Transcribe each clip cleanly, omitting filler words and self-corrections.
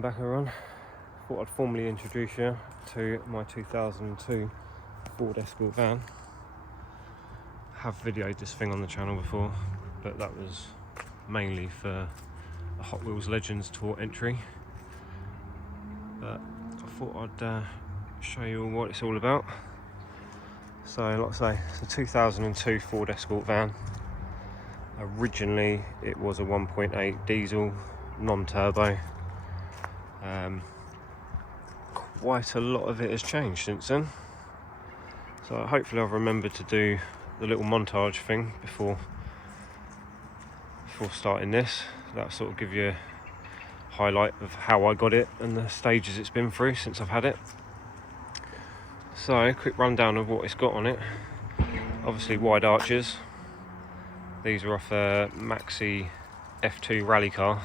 welcome back everyone. Thought I'd formally introduce you to my 2002 Ford Escort van. Have videoed this thing on the channel before, but that was mainly for a Hot Wheels Legends Tour entry. But I thought I'd show you what it's all about. So like I say, it's a 2002 Ford Escort van. Originally it was a 1.8 diesel non-turbo. Quite a lot of it has changed since then, so hopefully I've remembered to do the little montage thing before starting this. That'll sort of give you a highlight of how I got it and the stages it's been through since I've had it. So quick rundown of what it's got on it. Obviously wide arches. These are off a Maxi F2 rally car,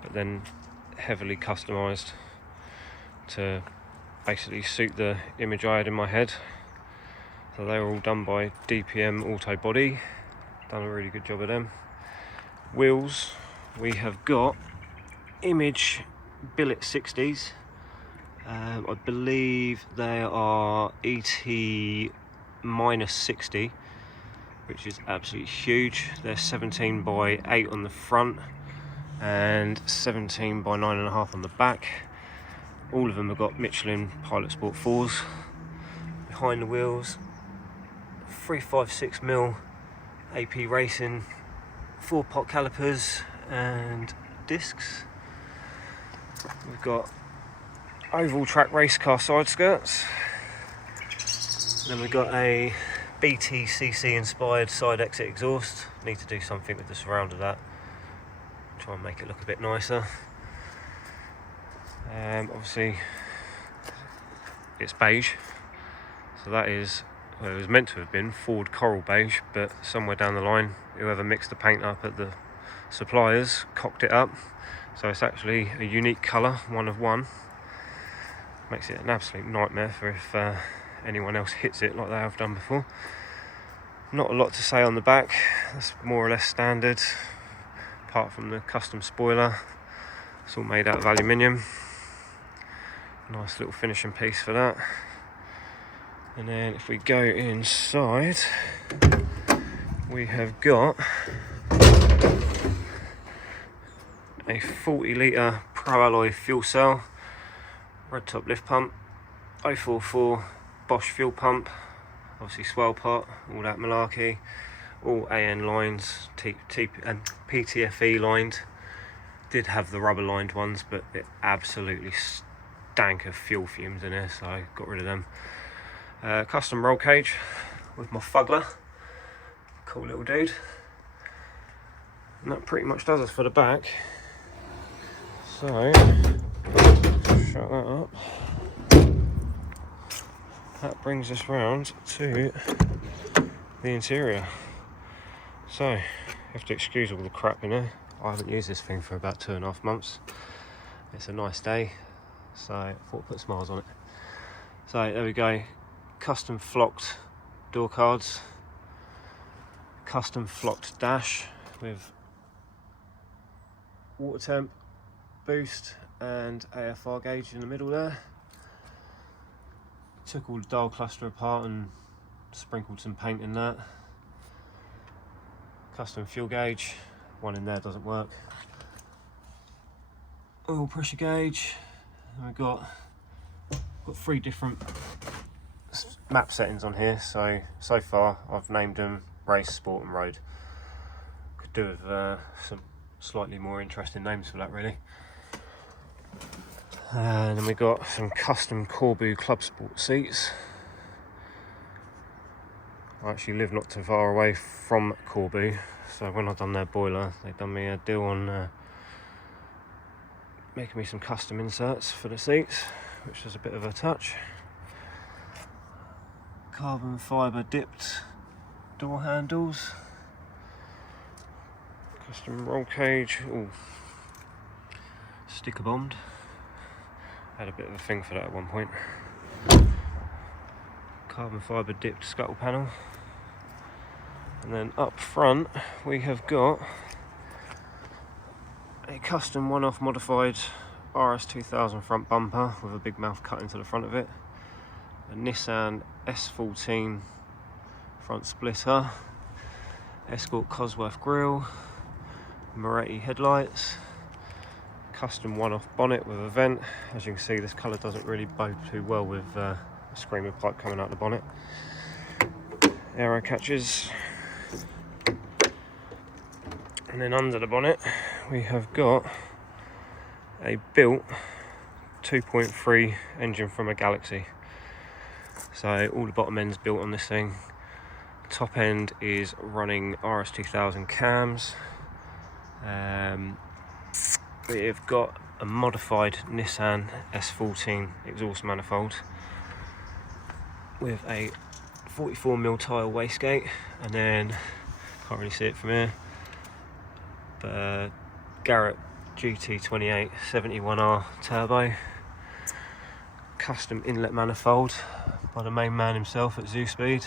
but then heavily customised to basically suit the image I had in my head. So they were all done by DPM Auto Body. Done a really good job of them. Wheels, we have got Image Billet 60s. I believe they are ET minus 60, which is absolutely huge. They're 17 by 8 on the front and 17 by 9.5 on the back. All of them have got Michelin Pilot Sport 4s. Behind the wheels, 356mm AP Racing 4-pot calipers and discs. We've got oval track race car side skirts. Then we've got a BTCC inspired side exit exhaust. Need to do something with the surround of that. Try and make it look a bit nicer. Obviously it's beige, so that is, well, it was meant to have been Ford Coral Beige, but somewhere down the line whoever mixed the paint up at the suppliers cocked it up, so it's actually a unique colour, one of one. Makes it an absolute nightmare for if anyone else hits it like they have done before. Not a lot to say on the back, that's more or less standard, apart from the custom spoiler. It's all made out of aluminium. Nice little finishing piece for that. And then if we go inside, we have got a 40 litre Pro Alloy fuel cell, red top lift pump, 044 Bosch fuel pump, obviously swell pot, all that malarkey, all AN lines, and PTFE lined. Did have the rubber lined ones, but it absolutely stank of fuel fumes in here, so I got rid of them. Custom roll cage with my fuggler, cool little dude. And that pretty much does us for the back. So shut that up. That brings us round to the interior. So you have to excuse all the crap in here. I haven't used this thing for about 2.5 months. It's a nice day, so I thought I'd put smiles on it. So there we go. Custom flocked door cards, custom flocked dash with water temp, boost and AFR gauge in the middle there. Took all the dial cluster apart and sprinkled some paint in that. Custom fuel gauge, one in there doesn't work. Oil pressure gauge, and we've got 3 different map settings on here. So far I've named them race, sport and road. Could do with some slightly more interesting names for that really. And then we've got some custom Corbu Club Sport seats. I actually live not too far away from Corbu, so when I've done their boiler, they've done me a deal on making me some custom inserts for the seats, which is a bit of a touch. Carbon fibre dipped door handles. Custom roll cage, all sticker bombed. Had a bit of a thing for that at one point. Carbon fibre dipped scuttle panel. And then up front we have got a custom one-off modified RS 2000 front bumper with a big mouth cut into the front of it, a Nissan S14 front splitter, Escort Cosworth grille, Moretti headlights, custom one-off bonnet with a vent. As you can see, this colour doesn't really bow too well with the screamer pipe coming out the bonnet. Aero catches, and then under the bonnet we have got a built 2.3 engine from a Galaxy. So all the bottom end's built on this thing. Top end is running RS 2000 cams. We've got a modified Nissan S14 exhaust manifold with a 44mm tile wastegate, and then can't really see it from here, but Garrett GT28 71R turbo, custom inlet manifold by the main man himself at Zoo Speed,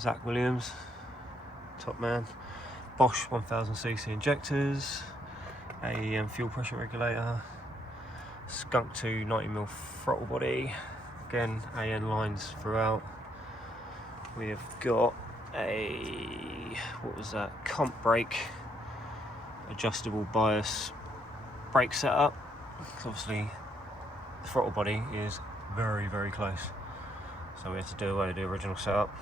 Zach Williams, top man. Bosch 1000cc injectors, a fuel pressure regulator, Skunk 2 90mm throttle body, again AN lines throughout. We have got a, what was that, comp brake, adjustable bias brake setup. Obviously the throttle body is very, very close, so we had to do away with the original setup.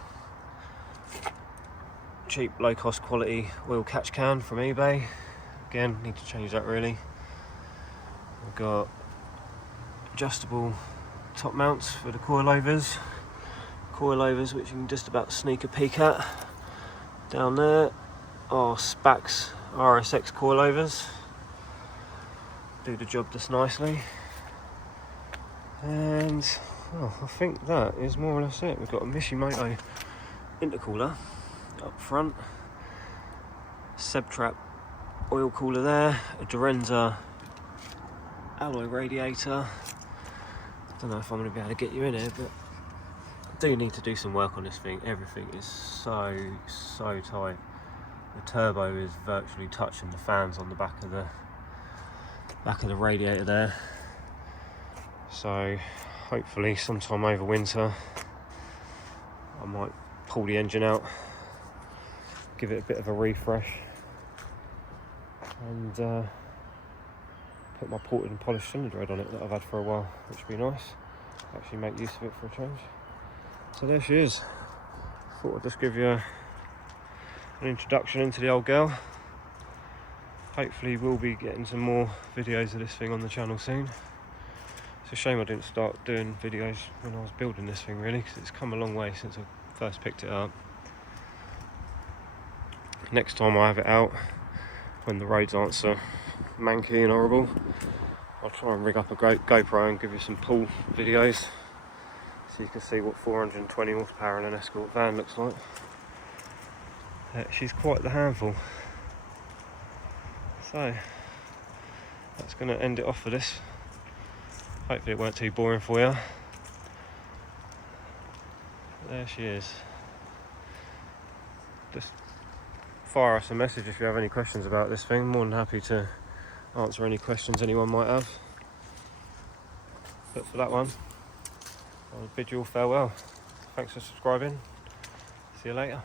Cheap, low cost quality oil catch can from eBay. Again, need to change that really. We've got adjustable top mounts for the coilovers. Coilovers which you can just about sneak a peek at. Down there are Spax RSX coilovers. Do the job just nicely. And well, I think that is more or less it. We've got a Mishimoto intercooler up front, Sebtrap oil cooler there, a Dorenza alloy radiator. I don't know if I'm going to be able to get you in here, but I do need to do some work on this thing. Everything is so tight. The turbo is virtually touching the fans on the back of the radiator there. So hopefully sometime over winter I might pull the engine out, give it a bit of a refresh, and put my ported and polished cylinder head on it that I've had for a while, which would be nice. Actually make use of it for a change. So there she is. Thought I'd just give you an introduction into the old girl. Hopefully we'll be getting some more videos of this thing on the channel soon. It's a shame I didn't start doing videos when I was building this thing really, because it's come a long way since I first picked it up. Next time I have it out, when the roads aren't so manky and horrible, I'll try and rig up a GoPro and give you some pull videos so you can see what 420 horsepower in an Escort van looks like. She's quite the handful. So that's going to end it off for this. Hopefully it weren't too boring for you. There she is. Just fire us a message if you have any questions about this thing. More than happy to answer any questions anyone might have. But for that one, I'll bid you all farewell. Thanks for subscribing. See you later.